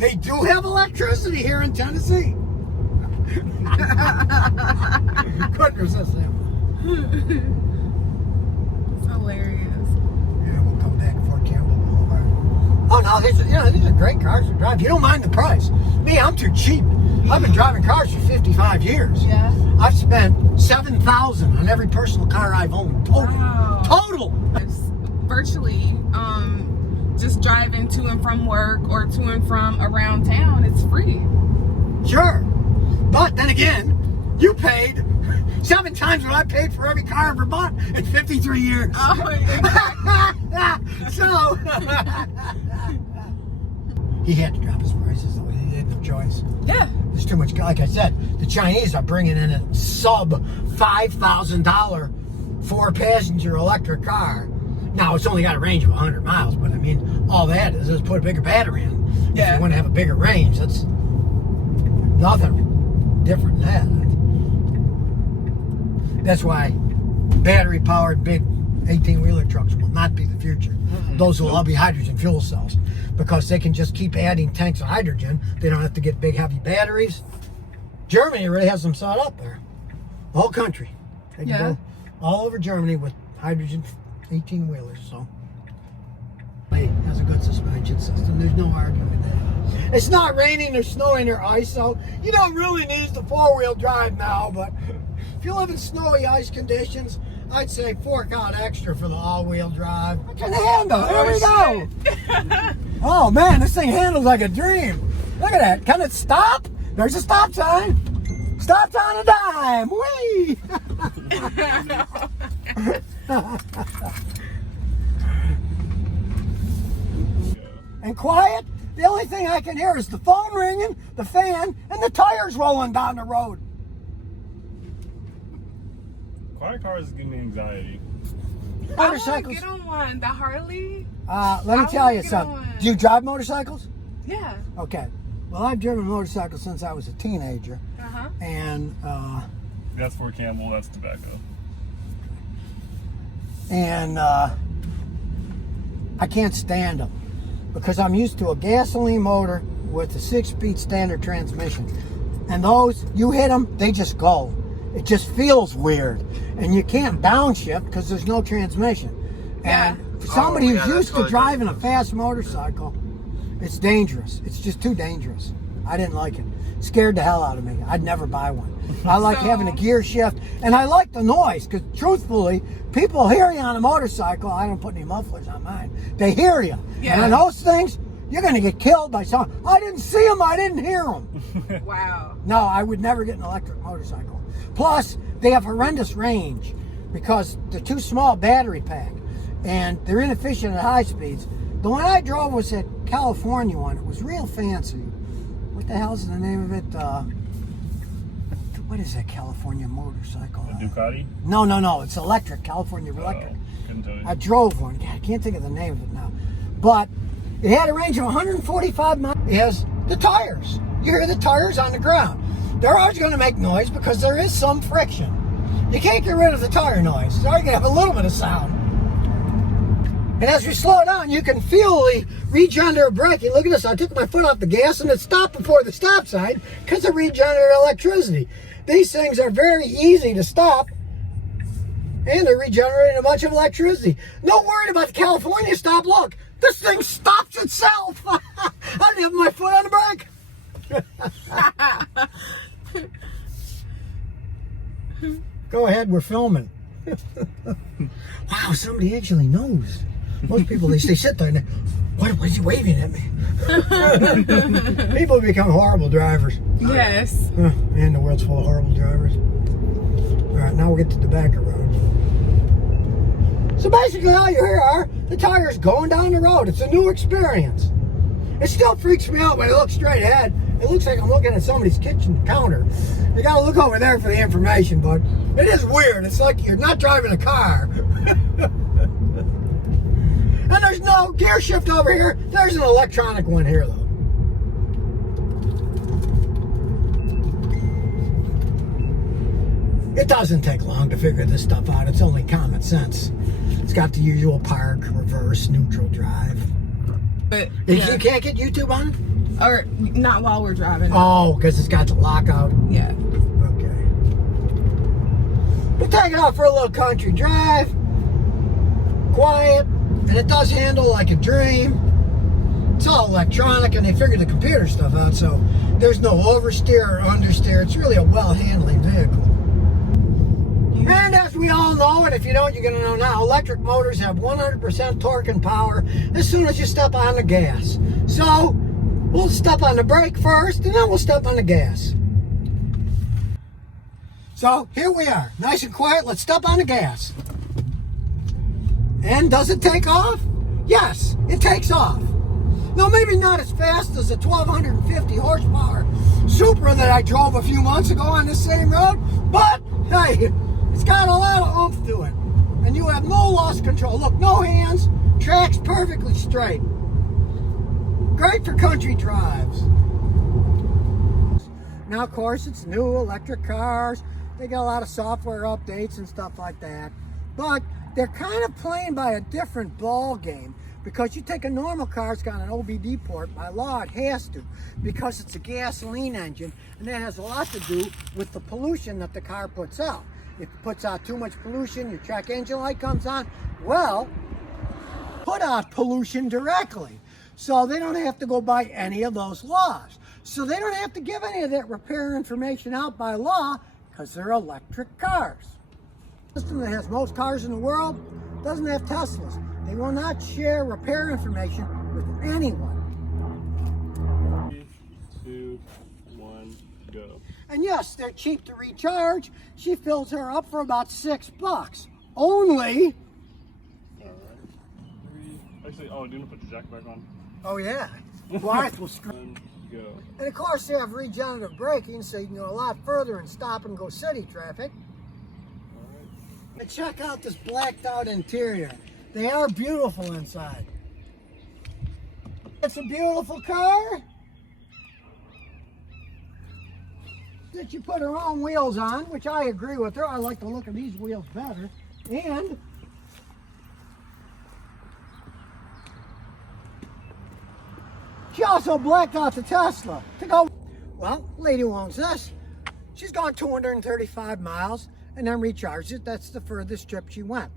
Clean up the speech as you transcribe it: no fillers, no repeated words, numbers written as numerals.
They do have electricity here in Tennessee. Couldn't resist that. It's hilarious. Yeah, we'll come back before Campbell Boulevard. Oh no, these are great cars to drive. You don't mind the price. Me, I'm too cheap. I've been driving cars for 55 years. Yeah. I've spent $7,000 on every personal car I've owned. Total. Wow. Total. Virtually, just driving to and from work or to and from around town, it's free. Sure. But then again, you paid 7 times what I paid for every car I ever bought in 53 years. Oh, exactly. So, he had to drop his prices, though. He had no choice. Yeah. There's too much. Like I said, the Chinese are bringing in a sub $5,000 4-passenger electric car. Now, it's only got a range of 100 miles, but I mean, all that is put a bigger battery in. Yeah. If you want to have a bigger range, that's nothing different than that. That's why battery-powered big 18-wheeler trucks will not be the future. Those will all be hydrogen fuel cells because they can just keep adding tanks of hydrogen. They don't have to get big, heavy batteries. Germany really has them set up there. The whole country. They can go all over Germany with hydrogen 18-wheelers. So it has a good suspension system. There's no arguing with that. It's not raining or snowing or ice, so you don't really need the 4-wheel drive now. But if you live in snowy ice conditions, I'd say fork out extra for the all-wheel drive. I can handle. There we go. Oh man, this thing handles like a dream. Look at that. Can it stop? There's a stop sign. Stop on a dime. Whee! And quiet. The only thing I can hear is the phone ringing, the fan, and the tires rolling down the road. Quiet cars give me anxiety. Motorcycles. I want to get on one. The Harley. Let me tell you something. Do you drive motorcycles? Yeah. Okay. Well, I've driven motorcycles since I was a teenager. And that's for Campbell. That's tobacco. And I can't stand them because I'm used to a gasoline motor with a 6-speed standard transmission. And those, you hit them, they just go. It just feels weird. And you can't downshift because there's no transmission. And for somebody who's used to driving a fast motorcycle, it's dangerous. It's just too dangerous. I didn't like it. It scared the hell out of me. I'd never buy one. I like having a gear shift, and I like the noise because, truthfully, people hear you on a motorcycle. I don't put any mufflers on mine. They hear you. Yeah. And on those things, you're going to get killed by someone. I didn't see them. I didn't hear them. Wow. No, I would never get an electric motorcycle. Plus, they have horrendous range because they're too small battery pack, and they're inefficient at high speeds. The one I drove was a California one. It was real fancy. What the hell's the name of it? What is that California motorcycle? A Ducati? No. It's electric. California electric. Couldn't tell you. I drove one. God, I can't think of the name of it now. But it had a range of 145 miles. It has the tires. You hear the tires on the ground. They're always going to make noise because there is some friction. You can't get rid of the tire noise. So you can have a little bit of sound. And as we slow down, you can feel the regenerative braking. Look at this. I took my foot off the gas and it stopped before the stop sign because of regenerative electricity. These things are very easy to stop, and they're regenerating a bunch of electricity. No worried about the California stop. Look, this thing stops itself. I didn't have my foot on the brake. Go ahead, we're filming. Wow, somebody actually knows. Most people, they sit there and they, what is he waving at me? People become horrible drivers. Yes. Man, the world's full of horrible drivers. All right, now we'll get to the back of the road. So basically all you hear are the tires going down the road. It's a new experience. It still freaks me out when I look straight ahead. It looks like I'm looking at somebody's kitchen counter. You gotta look over there for the information, but it is weird. It's like you're not driving a car. And there's no gear shift over here. There's an electronic one here, though. It doesn't take long to figure this stuff out. It's only common sense. It's got the usual park, reverse, neutral drive. But You can't get YouTube on it? Or not while we're driving. Oh, because it's got the lockout. Yeah. Okay. We'll take it out for a little country drive. Quiet. And it does handle like a dream. It's all electronic, and they figured the computer stuff out, so there's no oversteer or understeer. It's really a well-handling vehicle. And as we all know, and if you don't, you're going to know now, electric motors have 100% torque and power as soon as you step on the gas. So, we'll step on the brake first, and then we'll step on the gas. So, here we are. Nice and quiet. Let's step on the gas. And does it take off? Yes, it takes off. Now, maybe not as fast as the 1,250 horsepower Supra that I drove a few months ago on this same road, but, hey, it's got a lot of oomph to it. And you have no loss control. Look, no hands, track's perfectly straight. Great for country drives. Now, of course, it's new electric cars. They got a lot of software updates and stuff like that. But they're kind of playing by a different ball game, because you take a normal car, it's got an OBD port. By law, it has to, because it's a gasoline engine, and that has a lot to do with the pollution that the car puts out. If it puts out too much pollution, your check engine light comes on, well, put out pollution directly. So they don't have to go by any of those laws. So they don't have to give any of that repair information out by law, because they're electric cars. The system that has most cars in the world doesn't have Teslas. They will not share repair information with anyone. 3, 2, 1, go. And yes, they're cheap to recharge. She fills her up for about $6. Only. Alright. Actually, oh, do you want to put the jack back on? Oh yeah. Quiet will screw. 1, go. And of course they have regenerative braking, so you can go a lot further and stop and go city traffic. Alright. And check out this blacked out interior. They are beautiful inside. It's a beautiful car that you put her own wheels on, which I agree with her. I like the look of these wheels better. And she also blacked out the Tesla to go. Well, lady who owns this, she's gone 235 miles and then recharged it. That's the furthest trip she went.